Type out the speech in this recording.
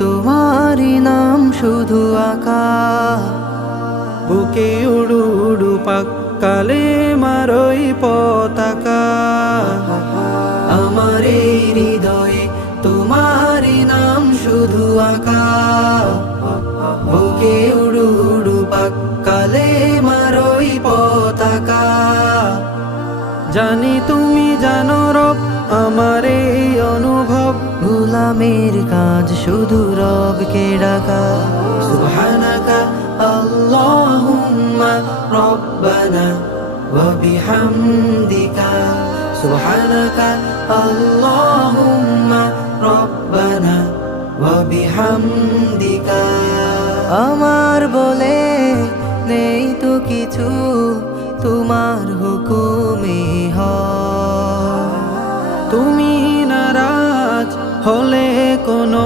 তোমারই নাম শুধু আকা, বুকে উড়ু উড়ু পাক্কালে মারই পতাকা। আমার এই হৃদয়ে তোমারই নাম শুধু আকা, বুকে উড়ু উড়ু পাক্কালে মারই পতাকা। জানি তুমি জানো রব আমার এই অনুভব, গোলামের কাজ শুধু রবকে ডাকা। সুবহানাকা আল্লাহুম্মা রব্বানা ওয়া বিহামদিকা, সুবহানাকা আল্লাহুম্মা রব্বানা ওয়া বিহামদিকা। আমার বলে নেই তো কিছু, তোমার হুকুমে হয়। তুমি নারাজ হলে কোনো